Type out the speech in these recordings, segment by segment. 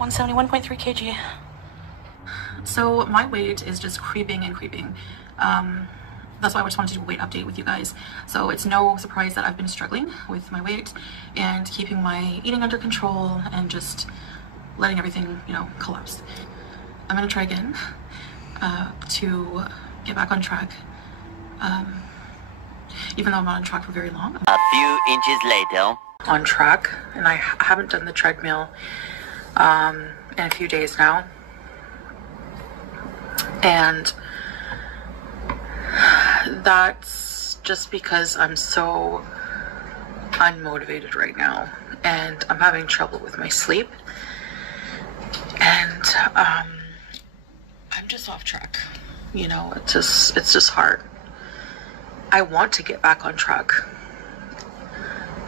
171.3 kg. So my weight is just creeping and creeping. That's why I just wanted to do a weight update with you guys. So it's no surprise that I've been struggling with my weight and keeping my eating under control and just letting everything, you know, collapse. I'm gonna try again to get back on track. Even though I'm not on track for very long. A few inches later. On track, and I haven't done the treadmill in a few days now. And that's just because I'm so unmotivated right now, and I'm having trouble with my sleep, and I'm just off track. You know, it's just hard. I want to get back on track,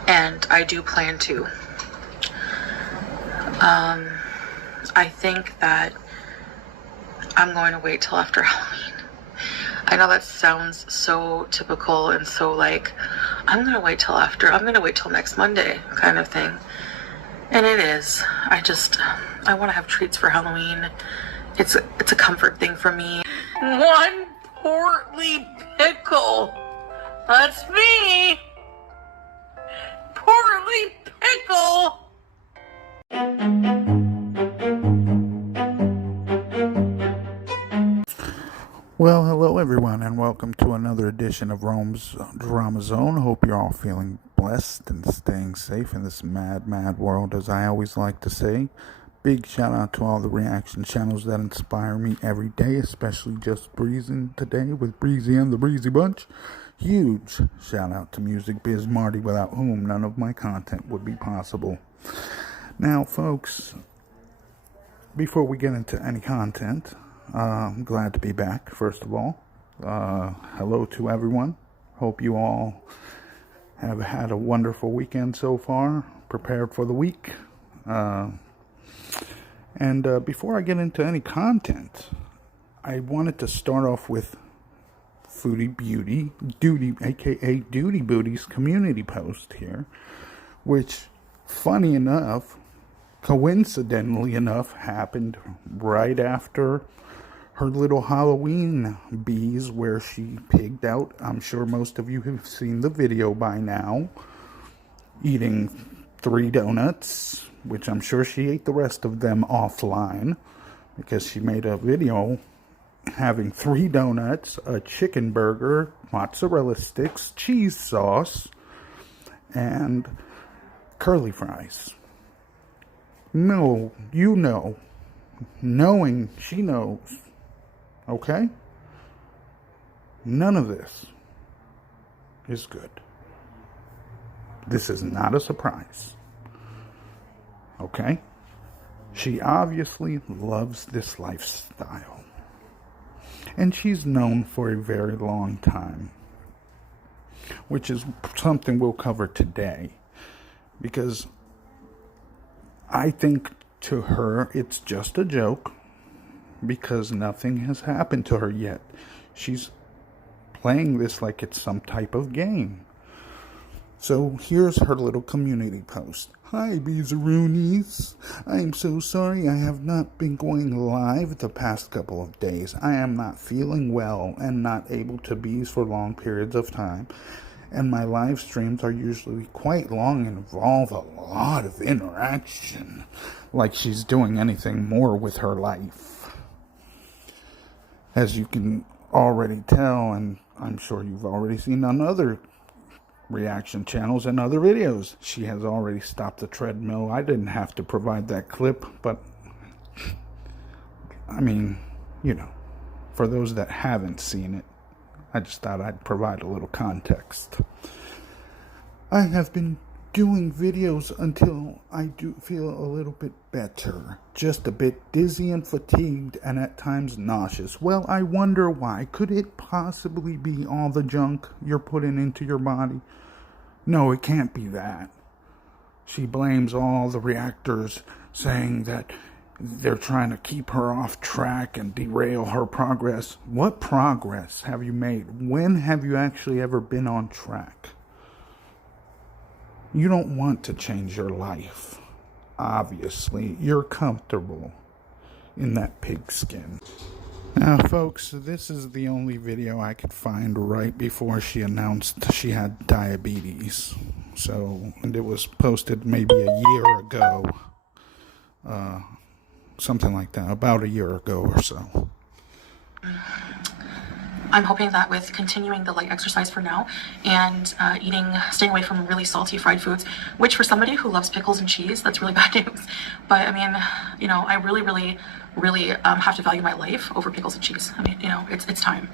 and I do plan to. I think that I'm going to wait till after Halloween. I know that sounds so typical and so like, I'm going to wait till next Monday kind of thing. And it is. I want to have treats for Halloween. It's a comfort thing for me. One portly pickle. That's me. Portly pickle. Well, hello everyone, and welcome to another edition of Rome's Drama Zone. Hope you're all feeling blessed and staying safe in this mad, mad world, as I always like to say. Big shout out to all the reaction channels that inspire me every day, especially Just Breezing today with Breezy and the Breezy Bunch. Huge shout out to Music Biz Marty, without whom none of my content would be possible. Now, folks, before we get into any content, I'm glad to be back, first of all. Hello to everyone. Hope you all have had a wonderful weekend so far, prepared for the week. And before I get into any content, I wanted to start off with Foodie Beauty, aka Duty Booty's community post here, which, funny enough, coincidentally enough, happened right after her little Halloween bees, where she pigged out. I'm sure most of you have seen the video by now, eating 3 donuts, which I'm sure she ate the rest of them offline, because she made a video having 3 donuts, a chicken burger, mozzarella sticks, cheese sauce, and curly fries. No, you know. Knowing she knows. Okay? None of this is good. This is not a surprise. Okay? She obviously loves this lifestyle. And she's known for a very long time, which is something we'll cover today, because I think to her it's just a joke, because nothing has happened to her yet. She's playing this like it's some type of game. So here's her little community post. Hi, Beezaroonies. I'm so sorry I have not been going live the past couple of days. I am not feeling well and not able to bees for long periods of time. And my live streams are usually quite long and involve a lot of interaction. Like she's doing anything more with her life. As you can already tell, and I'm sure you've already seen on other reaction channels and other videos, she has already stopped the treadmill. I didn't have to provide that clip, but I mean, you know, for those that haven't seen it, I just thought I'd provide a little context. I have been doing videos until I do feel a little bit better. Just a bit dizzy and fatigued, and at times nauseous. Well, I wonder why. Could it possibly be all the junk you're putting into your body? No, it can't be that. She blames all the reactors, saying that they're trying to keep her off track and derail her progress. What progress have you made? When have you actually ever been on track? You don't want to change your life. obviously you're comfortable in that pigskin. Now, folks, this is the only video I could find right before she announced she had diabetes. So, and it was posted maybe a year ago. Something like that, about a year ago or so. I'm hoping that with continuing the light exercise for now and staying away from really salty fried foods, which for somebody who loves pickles and cheese, that's really bad news. But I mean, you know, I really have to value my life over pickles and cheese. I mean, you know, it's time.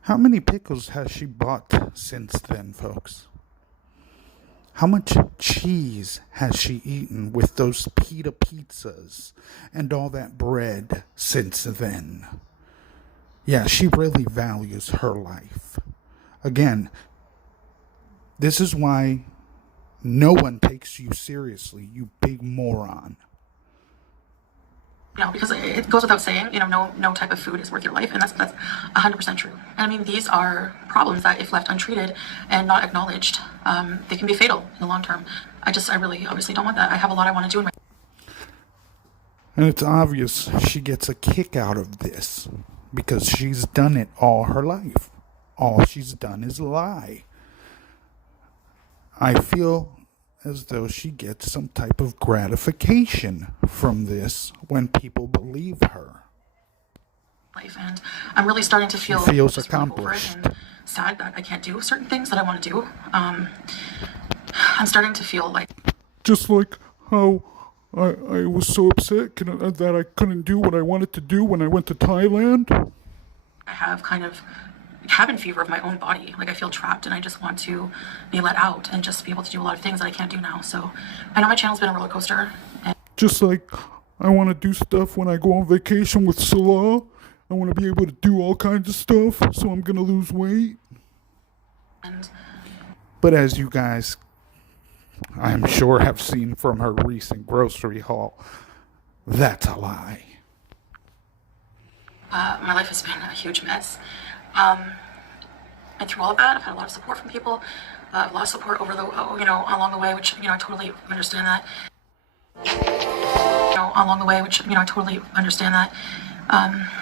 How many pickles has she bought since then, folks? How much cheese has she eaten with those pita pizzas and all that bread since then? Yeah, she really values her life. Again, this is why no one takes you seriously, you big moron. You know, because it goes without saying, you know, no type of food is worth your life, and that's 100% true. And I mean, these are problems that, if left untreated and not acknowledged, they can be fatal in the long term. I really obviously don't want that. I have a lot I want to do in my... And it's obvious she gets a kick out of this because she's done it all her life. All she's done is lie. I feel as though she gets some type of gratification from this when people believe her. And I'm really starting to feel... She feels just accomplished. and sad that I can't do certain things that I want to do. I'm starting to feel like... Just like how I was so upset that I couldn't do what I wanted to do when I went to Thailand. I have kind of cabin fever of my own body. Like, I feel trapped and I just want to be let out and just be able to do a lot of things that I can't do now. So I know my channel's been a roller coaster. Just like I want to do stuff when I go on vacation with Salah. I want to be able to do all kinds of stuff, so I'm going to lose weight. But as you guys, I'm sure, have seen from her recent grocery haul, that's a lie. My life has been a huge mess. And through all of that, I've had a lot of support from people. A lot of support over along the way, which, I totally understand that. I totally understand that.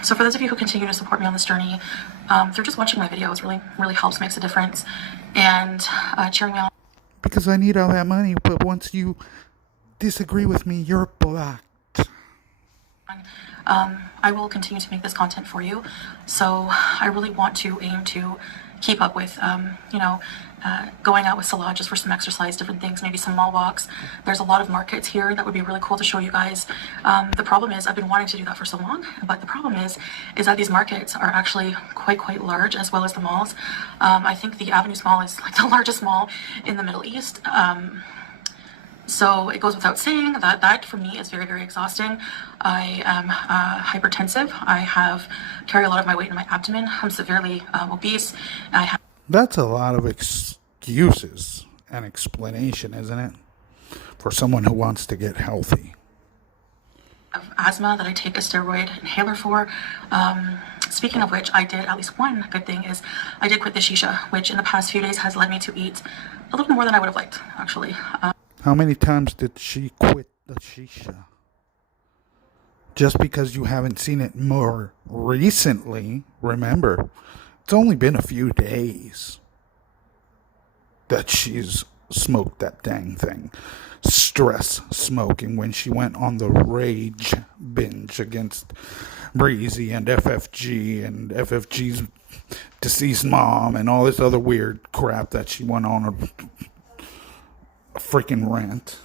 So for those of you who continue to support me on this journey, through just watching my videos really helps, makes a difference, and cheering me on. Because I need all that money, but once you disagree with me, you're blocked. I will continue to make this content for you. So I really want to aim to keep up with, going out with Salah just for some exercise, different things, maybe some mall walks. There's a lot of markets here that would be really cool to show you guys. The problem is, I've been wanting to do that for so long, but the problem is that these markets are actually quite large, as well as the malls. I think the Avenues Mall is like the largest mall in the Middle East. So it goes without saying that for me is very exhausting. I am hypertensive. I carry a lot of my weight in my abdomen. I'm severely obese. That's a lot of excuses and explanation, isn't it? For someone who wants to get healthy. I have asthma that I take a steroid inhaler for. Speaking of which, I did at least one good thing is I did quit the shisha, which in the past few days has led me to eat a little more than I would have liked, actually. How many times did she quit the shisha? Just because you haven't seen it more recently, remember, it's only been a few days that she's smoked that dang thing. Stress smoking when she went on the rage binge against Breezy and FFG's deceased mom and all this other weird crap that she went on a freaking rant,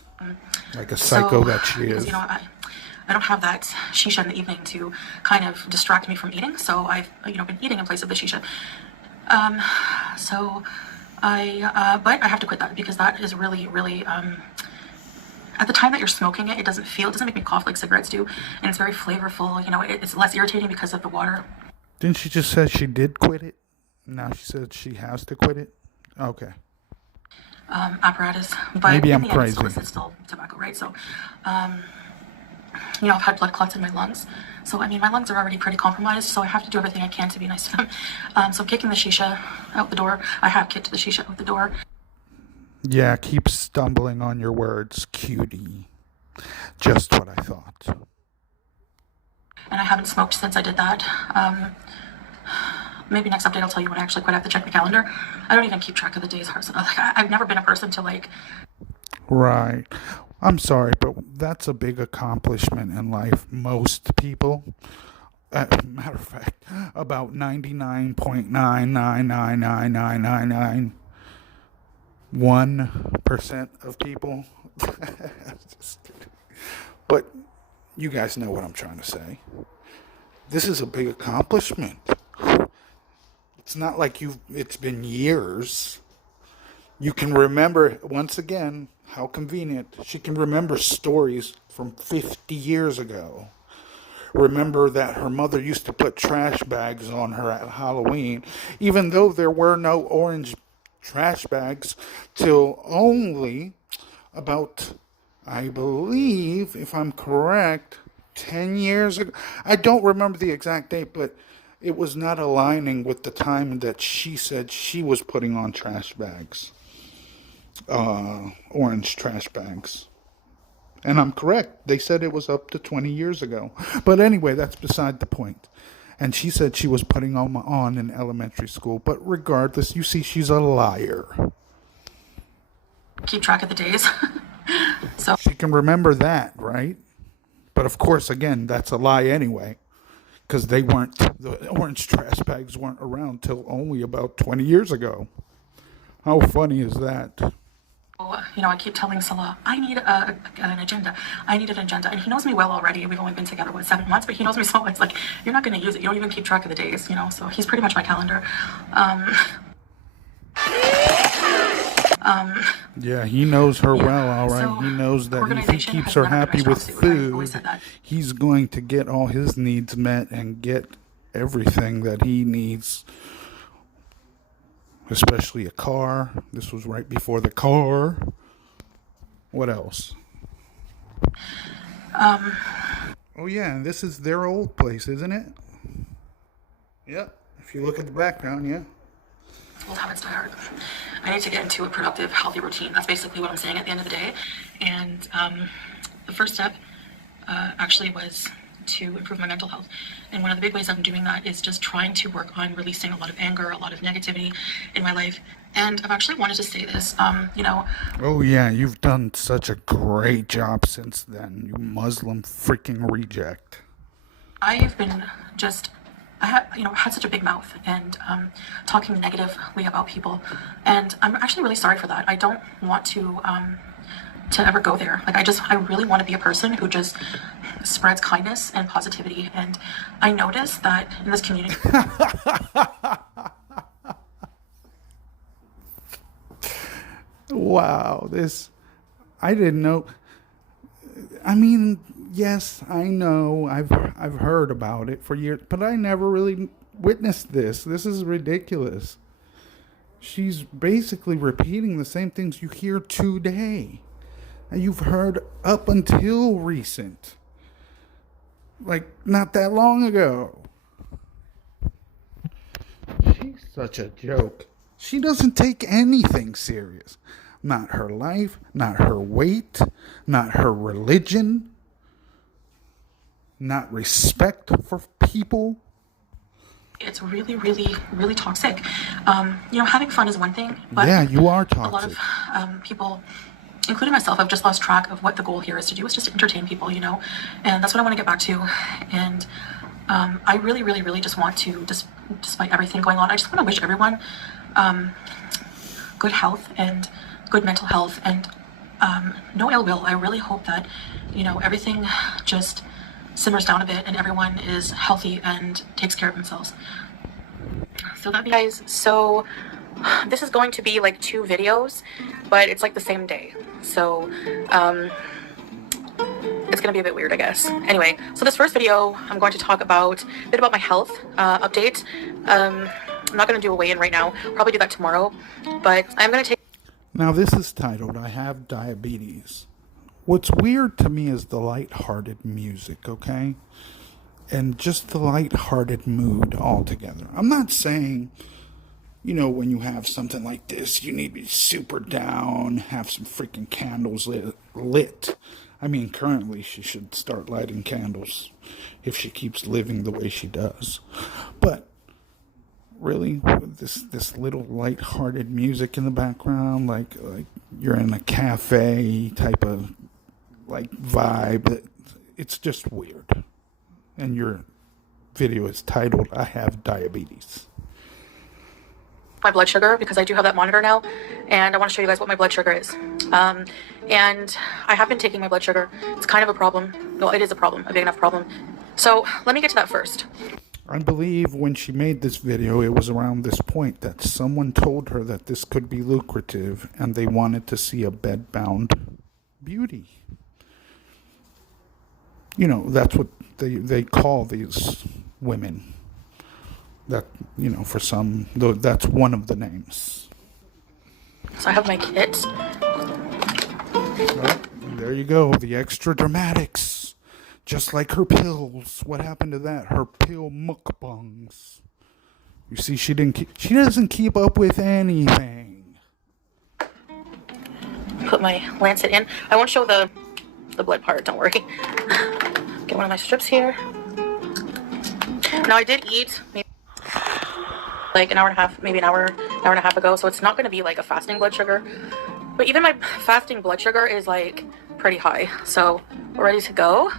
like a psycho that she is. I don't have that shisha in the evening to kind of distract me from eating, so I've been eating in place of the shisha. But I have to quit that because that is really at the time that you're smoking it doesn't make me cough like cigarettes do, and it's very flavorful. It's less irritating because of the water. Didn't she just say she did quit it? Now she said she has to quit it? Okay. Apparatus, but maybe I'm crazy. It's still tobacco, right? So, I've had blood clots in my lungs. So, my lungs are already pretty compromised, so I have to do everything I can to be nice to them. So I'm kicking the shisha out the door. I have kicked the shisha out the door. Yeah, keep stumbling on your words, cutie. Just what I thought. And I haven't smoked since I did that. Maybe next update I'll tell you when I actually quit. I have to check my calendar. I don't even keep track of the days. I've never been a person to like. Right. I'm sorry, but that's a big accomplishment in life. Most people, matter of fact, about 99.9999991% of people. Just kidding. But you guys know what I'm trying to say. This is a big accomplishment. It's not like it's been years. You can remember, once again, how convenient. She can remember stories from 50 years ago. Remember that her mother used to put trash bags on her at Halloween, even though there were no orange trash bags till only about, I believe, if I'm correct, 10 years ago. I don't remember the exact date, but it was not aligning with the time that she said she was putting on trash bags. Orange trash bags. And I'm correct. They said it was up to 20 years ago. But anyway, that's beside the point. And she said she was putting on in elementary school. But regardless, you see, she's a liar. Keep track of the days. So she can remember that, right? But of course, again, that's a lie anyway. Because the orange trash bags weren't around till only about 20 years ago. How funny is that? I keep telling Salah, I need an agenda. I need an agenda. And he knows me well already. We've only been together, 7 months? But he knows me so well. It's like, you're not going to use it. You don't even keep track of the days, So he's pretty much my calendar. Yeah, he knows her well, all right. So he knows that if he keeps her happy with food, he's going to get all his needs met and get everything that he needs, especially a car. This was right before the car. What else? Oh, yeah, this is their old place, isn't it? Yep. If you look at the background, yeah. Old habits die hard. I need to get into a productive, healthy routine. That's basically what I'm saying at the end of the day. And the first step actually was to improve my mental health. And one of the big ways I'm doing that is just trying to work on releasing a lot of anger, a lot of negativity in my life. And I've actually wanted to say this, Oh, yeah, you've done such a great job since then, you Muslim freaking reject. I've been I had such a big mouth and talking negatively about people, and I'm actually really sorry for that. I don't want to ever go there. I really want to be a person who just spreads kindness and positivity. And I noticed that in this community. Wow, I didn't know. I mean, yes, I know. I've heard about it for years, but I never really witnessed this. This is ridiculous. She's basically repeating the same things you hear today. And you've heard up until recent. Like, not that long ago. She's such a joke. She doesn't take anything serious. Not her life, not her weight, not her religion, not respect for people. It's really, really, really toxic. Having fun is one thing, but yeah, you are toxic. A lot of people, including myself, have just lost track of what the goal here is to do. It's just to entertain people, and that's what I want to get back to. And I really, really, really just want to, despite everything going on, I just want to wish everyone good health and good mental health and no ill will. I really hope that, everything just simmers down a bit and everyone is healthy and takes care of themselves. So that guys, so this is going to be like 2 videos, but it's like the same day. So it's gonna be a bit weird, I guess. Anyway, so this first video, I'm going to talk about a bit about my health update. I'm not gonna do a weigh-in right now. Probably do that tomorrow, but I'm gonna take. Now this is titled, I Have Diabetes. What's weird to me is the lighthearted music, okay? And just the lighthearted mood altogether. I'm not saying You know, when you have something like this, you need to be super down, have some freaking candles lit. I mean, currently she should start lighting candles if she keeps living the way she does. But really, with this little light-hearted music in the background, like you're in a cafe type of like vibe, it's just weird. And your video is titled, "I Have Diabetes." My blood sugar, because I do have that monitor now, and I want to show you guys what my blood sugar is. And I have been taking my blood sugar. It's kind of a problem. Well, it is a problem, a big enough problem. So let me get to that first. I believe when she made this video, it was around this point that someone told her that this could be lucrative and they wanted to see a bed-bound beauty. You know, that's what they call these women. That, you know, for some, that's one of the names. So I have my kit. Well, there you go, the extra dramatics. Just like her pills. What happened to that? Her pill mukbangs. You see, she doesn't keep up with anything. Put my lancet in. I won't show the blood part, don't worry. Get one of my strips here. Now I did eat maybe like an hour and a half, maybe an hour and a half ago, so it's not going to be like a fasting blood sugar. But even my fasting blood sugar is like pretty high. So we're ready to go.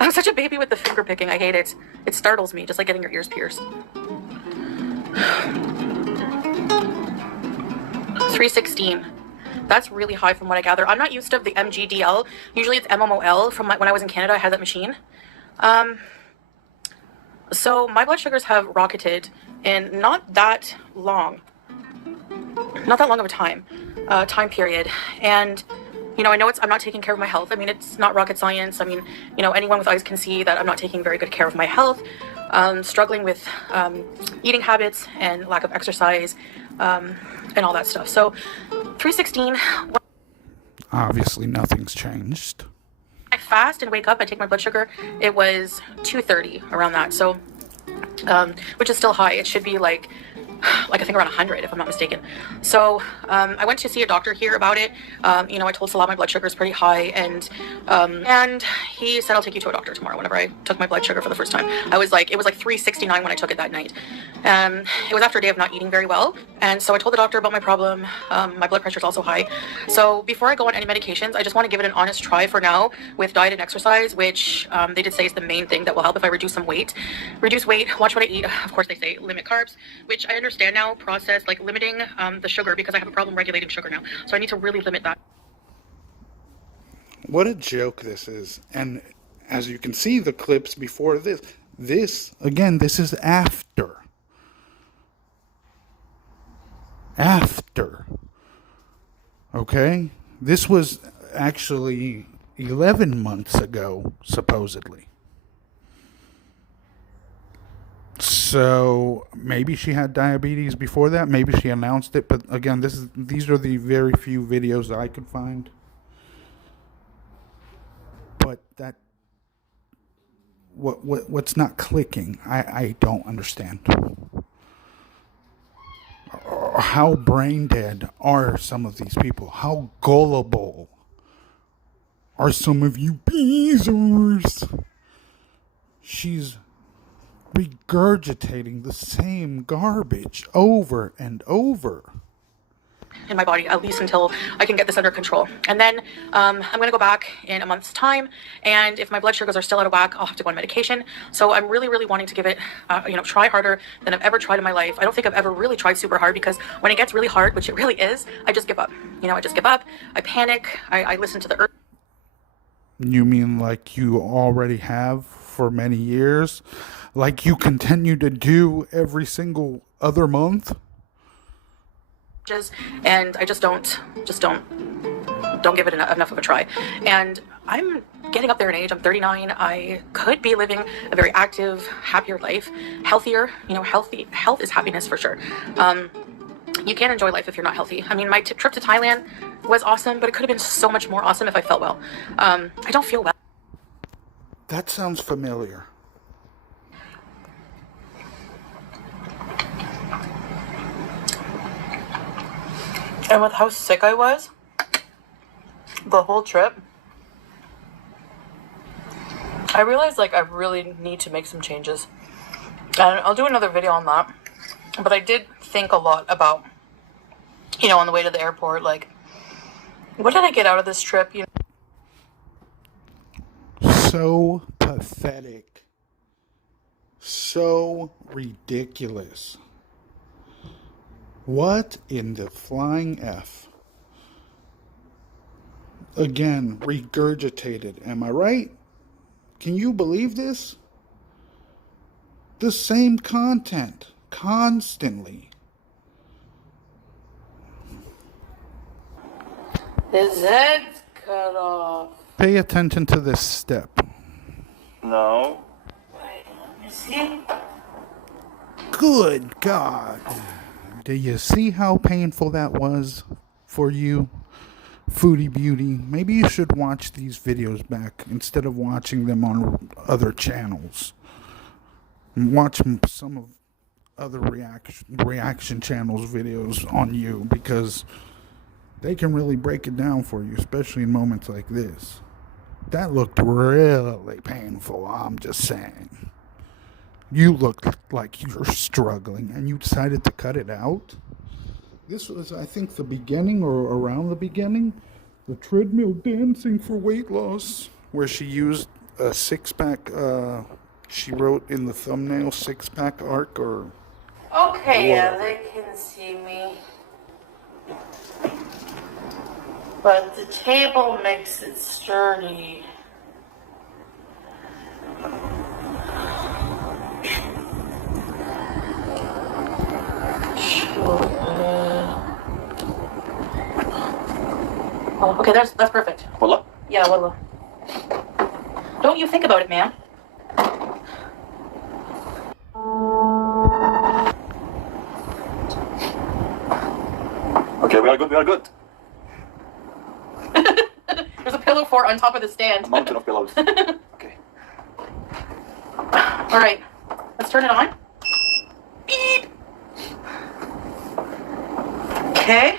I'm such a baby with the finger picking. I hate it. It startles me, just like getting your ears pierced. 316. That's really high from what I gather. I'm not used to the MGDL. Usually it's MMOL. From when I was in Canada, I had that machine. So my blood sugars have rocketed in not that long of a time period. And you know, I know I'm not taking care of my health. I mean, it's not rocket science. I mean, you know, anyone with eyes can see that I'm not taking very good care of my health. Struggling with eating habits and lack of exercise and all that stuff. So 316. Obviously, nothing's changed. I fast and wake up, I take my blood sugar. It was 230, around that. So, which is still high. It should be like I think around 100 if I'm not mistaken. So I went to see a doctor here about it. You know, I told Salah my blood sugar is pretty high, and he said I'll take you to a doctor tomorrow. Whenever I took my blood sugar for the first time, it was like 369 when I took it that night. It was after a day of not eating very well, and so I told the doctor about my problem. My blood pressure is also high. So before I go on any medications, I just want to give it an honest try for now with diet and exercise, which they did say is the main thing that will help if I reduce weight, watch what I eat. Of course, they say limit carbs, which I understand now, process, like limiting the sugar, because I have a problem regulating sugar now. So I need to really limit that. What a joke this is. And as you can see, the clips before this again, this is after. Okay? This was actually 11 months ago, supposedly. So maybe she had diabetes before that. Maybe she announced it. But again, these are the very few videos that I could find. But what's not clicking? I don't understand. How brain dead are some of these people? How gullible are some of you beezers? She's regurgitating the same garbage over and over in my body, at least until I can get this under control. And then I'm going to go back in a month's time, and if my blood sugars are still out of whack, I'll have to go on medication. So I'm really, really wanting to give it, try harder than I've ever tried in my life. I don't think I've ever really tried super hard, because when it gets really hard, which it really is, I just give up. I just give up. I panic. I listen to the urge. You mean like you already have for many years? Like you continue to do every single other month? And I just don't give it enough of a try. And I'm getting up there in age. I'm 39. I could be living a very active, happier life, healthier. Health is happiness for sure. You can't enjoy life if you're not healthy. I mean, my trip to Thailand was awesome, but it could have been so much more awesome if I felt well. I don't feel well. That sounds familiar. And with how sick I was the whole trip, I realized like I really need to make some changes. And I'll do another video on that. But I did think a lot about, you know, on the way to the airport, like, what did I get out of this trip? You know? So pathetic. So ridiculous. What in the flying F? Again, regurgitated. Am I right? Can you believe this? The same content. Constantly. His head's cut off. Pay attention to this step. No. Wait, let me see. Good God. Do you see how painful that was for you, Foodie Beauty? Maybe you should watch these videos back instead of watching them on other channels. Watch some of other reaction channels videos on you, because they can really break it down for you, especially in moments like this. That looked really painful, I'm just saying. You looked like you were struggling and you decided to cut it out. This was, I think, the beginning or around the beginning. The treadmill dancing for weight loss, where she used a six-pack, she wrote in the thumbnail, six-pack arc or... Okay, yeah, they can see me. But the table makes it sturdy. Oh, okay, that's perfect. Wallah? Yeah, wallah. Don't you think about it, man. Okay, we are good, we are good. There's a pillow fort on top of the stand. A mountain of pillows. Okay. Alright, let's turn it on. Beep! Okay.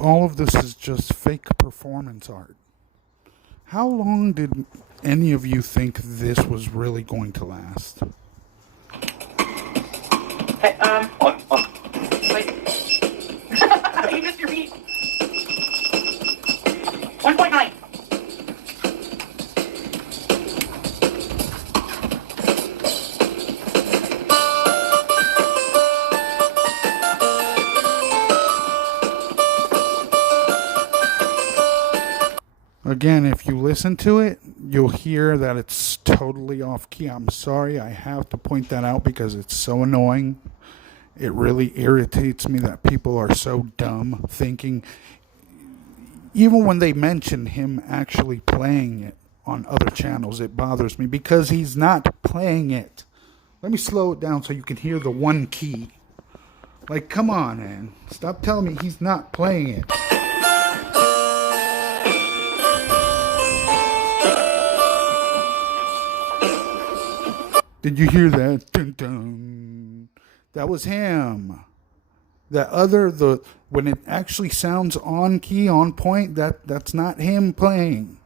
All of this is just fake performance art. How long did any of you think this was really going to last? Okay, On. wait. You missed your beat. 1.9. Again, if you listen to it, you'll hear that it's totally off key. I'm sorry, I have to point that out because it's so annoying. It really irritates me that people are so dumb thinking, even when they mention him actually playing it on other channels, it bothers me because he's not playing it. Let me slow it down so you can hear the one key. Like, come on, man. Stop telling me he's not playing it. Did you hear that? Dun, dun. That was him. That other, when it actually sounds on key, on point, that's not him playing.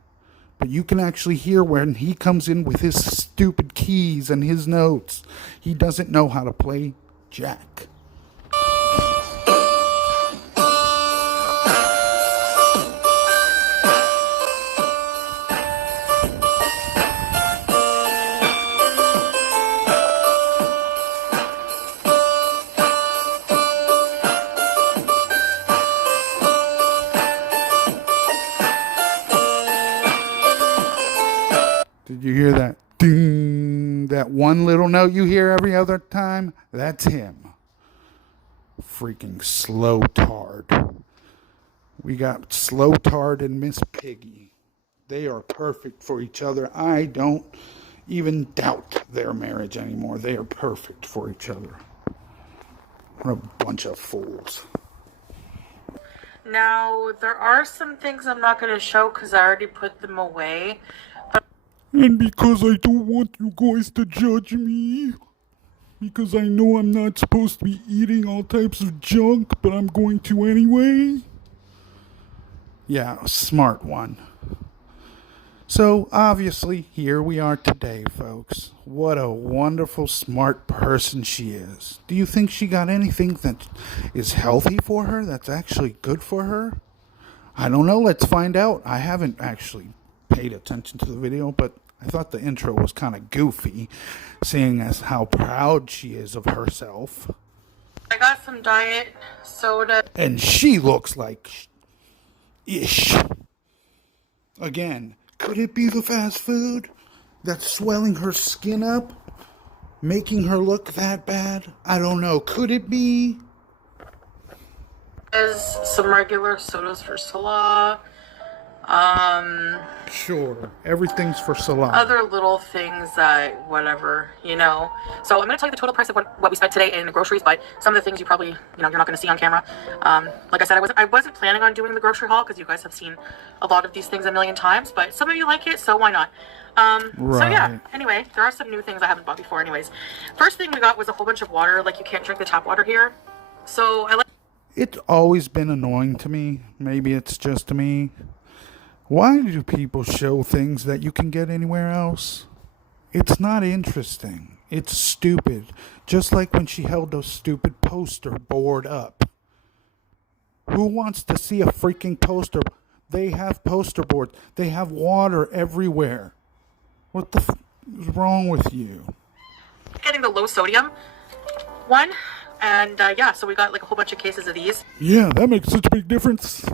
But you can actually hear when he comes in with his stupid keys and his notes. He doesn't know how to play jack. Did you hear that? Ding! That one little note you hear every other time? That's him. Freaking slow tard. We got slow tard and Miss Piggy. They are perfect for each other. I don't even doubt their marriage anymore. They are perfect for each other. What a bunch of fools. Now, there are some things I'm not going to show because I already put them away. And because I don't want you guys to judge me, because I know I'm not supposed to be eating all types of junk, but I'm going to anyway. Yeah, smart one. So, obviously, here we are today, folks. What a wonderful, smart person she is. Do you think she got anything that is healthy for her, that's actually good for her? I don't know. Let's find out. I haven't actually paid attention to the video, but I thought the intro was kind of goofy, seeing as how proud she is of herself. I got some diet soda. And she looks like ish. Again, could it be the fast food that's swelling her skin up, making her look that bad? I don't know. Could it be? There's some regular sodas for salah. Sure. Everything's for salah. Other little things that, whatever, you know. So I'm going to tell you the total price of what we spent today in the groceries, but some of the things you probably, you're not going to see on camera. Like I said, I wasn't planning on doing the grocery haul because you guys have seen a lot of these things a million times, but some of you like it, so why not? So yeah, anyway, there are some new things I haven't bought before anyways. First thing we got was a whole bunch of water. Like, you can't drink the tap water here. So I like... It's always been annoying to me. Maybe it's just me. Why do people show things that you can get anywhere else? It's not interesting. It's stupid. Just like when she held those stupid poster board up. Who wants to see a freaking poster? They have poster boards. They have water everywhere. What the is wrong with you? Getting the low sodium one. And yeah, so we got like a whole bunch of cases of these. Yeah, that makes such a big difference.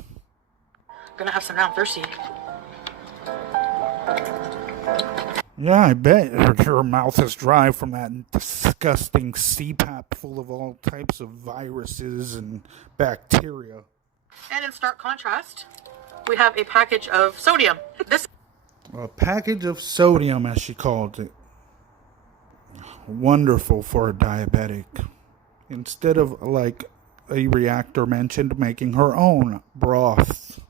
Gonna have some now. I'm thirsty. Yeah, I bet her mouth is dry from that disgusting CPAP full of all types of viruses and bacteria. And in stark contrast, we have a package of sodium. A package of sodium, as she called it. Wonderful for a diabetic. Instead of, like a reactor mentioned, making her own broth,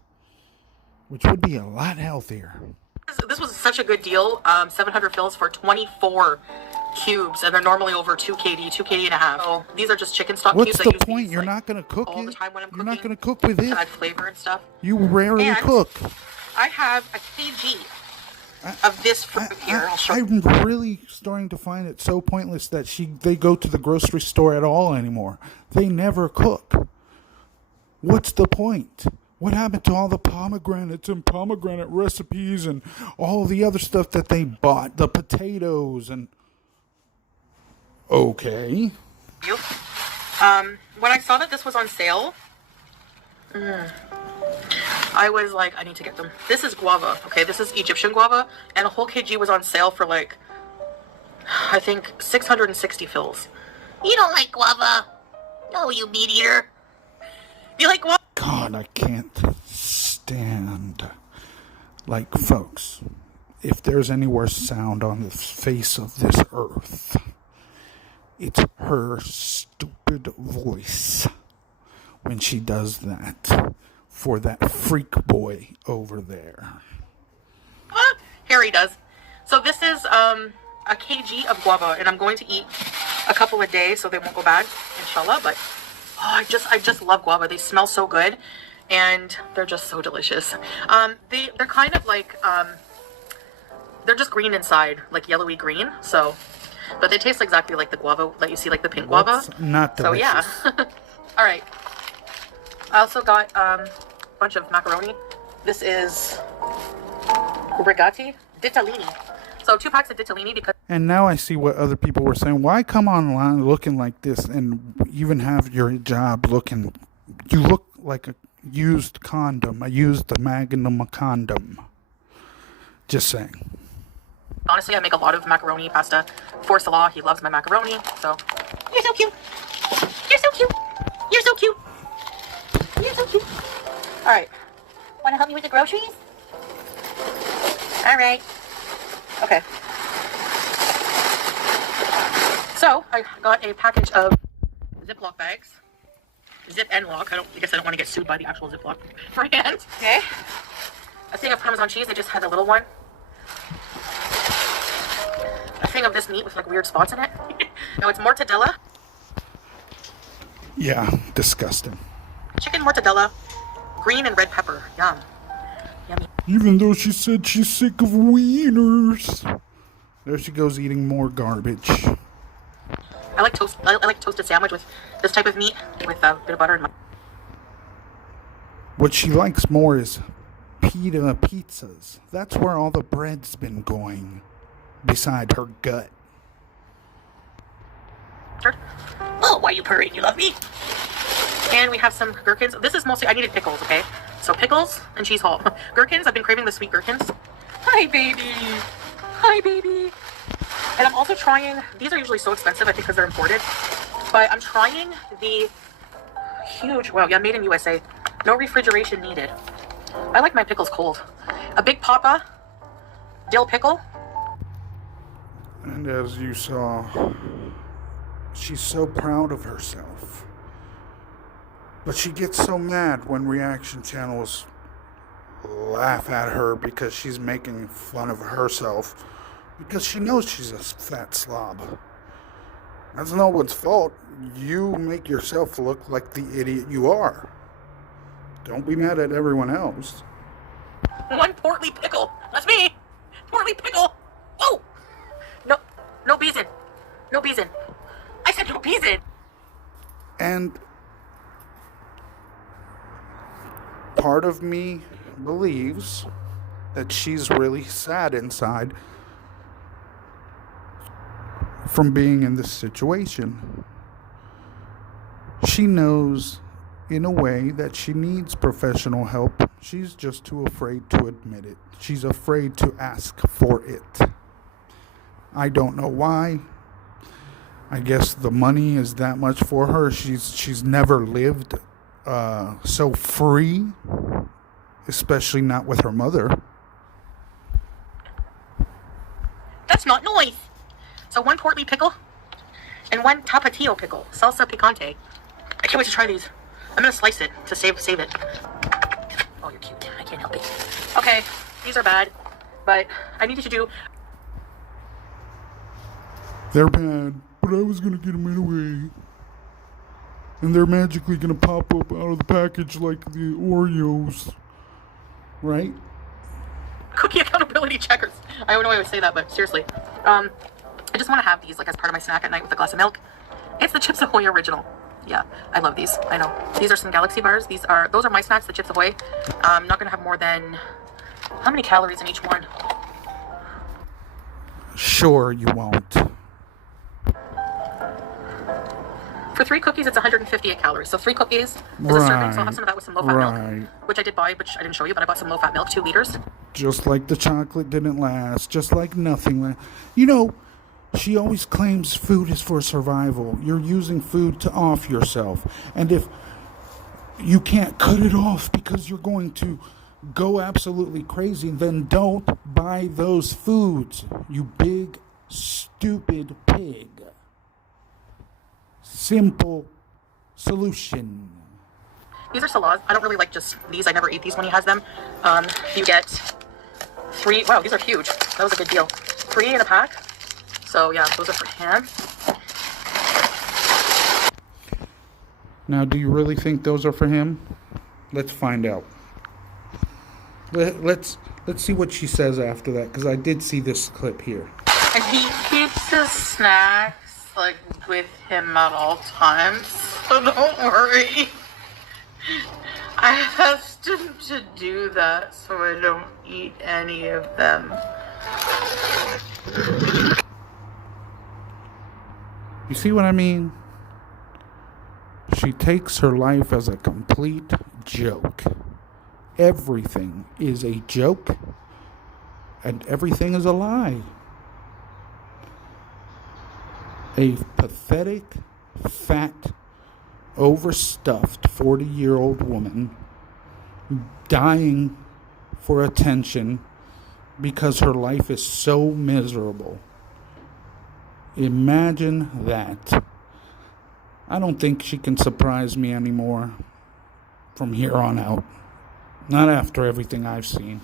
which would be a lot healthier. This was such a good deal. 700 fills for 24 cubes, and they're normally over 2 kd, 2 kd and a half. So these are just chicken stock What's cubes. What's the point? You're not going to cook all it. the time when I'm You're cooking, not going to cook with it. add flavor and stuff. You rarely and cook. I have a kg of this fruit here. I'll show you. I'm really starting to find it so pointless that they go to the grocery store at all anymore. They never cook. What's the point? What happened to all the pomegranates and pomegranate recipes and all the other stuff that they bought? The potatoes and... Okay. When I saw that this was on sale, I was like, I need to get them. This is guava, okay? This is Egyptian guava, and a whole kg was on sale for like, I think 660 fills. You don't like guava? No, you meat eater. You like guava? God, I can't stand. Like, folks, if there's any worse sound on the face of this earth, it's her stupid voice when she does that for that freak boy over there. Harry does. So this is a kg of guava, and I'm going to eat a couple a day so they won't go bad, inshallah. But I just love guava. They smell so good, and they're just so delicious. They're kind of like they're just green inside, like yellowy green. So, but they taste exactly like the guava that you see, like the pink guava. That's not delicious. So yeah. All right. I also got a bunch of macaroni. This is rigati ditalini. So 2 packs of ditalini because... And now I see what other people were saying. Why come online looking like this and even have your job looking... You look like a used condom. A used magnum condom. Just saying. Honestly, I make a lot of macaroni pasta for Salah. He loves my macaroni, so... You're so cute. You're so cute. You're so cute. You're so cute. All right. Want to help me with the groceries? All right. Okay. So, I got a package of Ziploc bags. Zip and lock. I guess I don't want to get sued by the actual Ziploc brand. Okay. A thing of Parmesan cheese. I just had a little one. a thing of this meat with like weird spots in it. No, it's mortadella. Yeah, disgusting. Chicken mortadella, green and red pepper. Yum. Yummy. Even though she said she's sick of wieners. There she goes eating more garbage. I like toast. I like toasted sandwich with this type of meat with a bit of butter and. What she likes more is pita pizzas. That's where all the bread's been going, beside her gut. Oh, why are you purring? You love me? And we have some gherkins. This is mostly, I needed pickles, okay? So pickles and cheese haul. Gherkins, I've been craving the sweet gherkins. Hi, baby. Hi, baby. And I'm also trying, these are usually so expensive, I think because they're imported. But I'm trying the huge, wow, yeah, made in USA. No refrigeration needed. I like my pickles cold. A big papa dill pickle. And as you saw, she's so proud of herself. But she gets so mad when reaction channels laugh at her because she's making fun of herself. Because she knows she's a fat slob. That's no one's fault. You make yourself look like the idiot you are. Don't be mad at everyone else. One portly pickle. That's me. Portly pickle. Oh! No bees in. No bees in. I said no bees in. And part of me believes that she's really sad inside from being in this situation. She knows in a way that she needs professional help. She's just too afraid to admit it. She's afraid to ask for it. I don't know why. I guess the money is that much for her. She's never lived so free, especially not with her mother. That's not noise. So one portly pickle and one tapatio pickle, salsa picante. I can't wait to try these. I'm gonna slice it to save it. Oh, you're cute. I can't help it. Okay, these are bad, but I needed to do. They're bad, but I was gonna get them anyway. And they're magically gonna pop up out of the package like the Oreos. Right? Cookie accountability checkers. I don't know why I would say that, but seriously. I just want to have these like as part of my snack at night with a glass of milk. It's the Chips Ahoy original. Yeah, I love these. I know. These are some Galaxy bars. Those are my snacks, the Chips Ahoy. I'm not gonna have more than, how many calories in each one? Sure you won't. For 3 cookies, it's 158 calories. So 3 cookies is a serving. So I'll have some of that with some low-fat milk, which I did buy, which I didn't show you, but I bought some low-fat milk, 2 liters. Just like the chocolate didn't last, just like nothing last. You know, she always claims food is for survival. You're using food to off yourself. And if you can't cut it off because you're going to go absolutely crazy, then don't buy those foods, you big, stupid pig. Simple solution. These are salahs. I don't really like just these. I never eat these when he has them. You get 3. Wow, these are huge. That was a good deal. 3 in a pack. So yeah, those are for him. Now, do you really think those are for him? Let's find out. Let's see what she says after that, because I did see this clip here. And he keeps his snacks like with him at all times, so don't worry. I asked him to do that so I don't eat any of them. You see what I mean? She takes her life as a complete joke. Everything is a joke, and everything is a lie. A pathetic, fat, overstuffed 40-year-old woman dying for attention because her life is so miserable. Imagine that. I don't think she can surprise me anymore from here on out. Not after everything I've seen.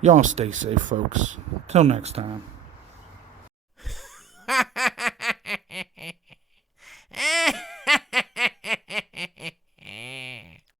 Y'all stay safe, folks. Till next time.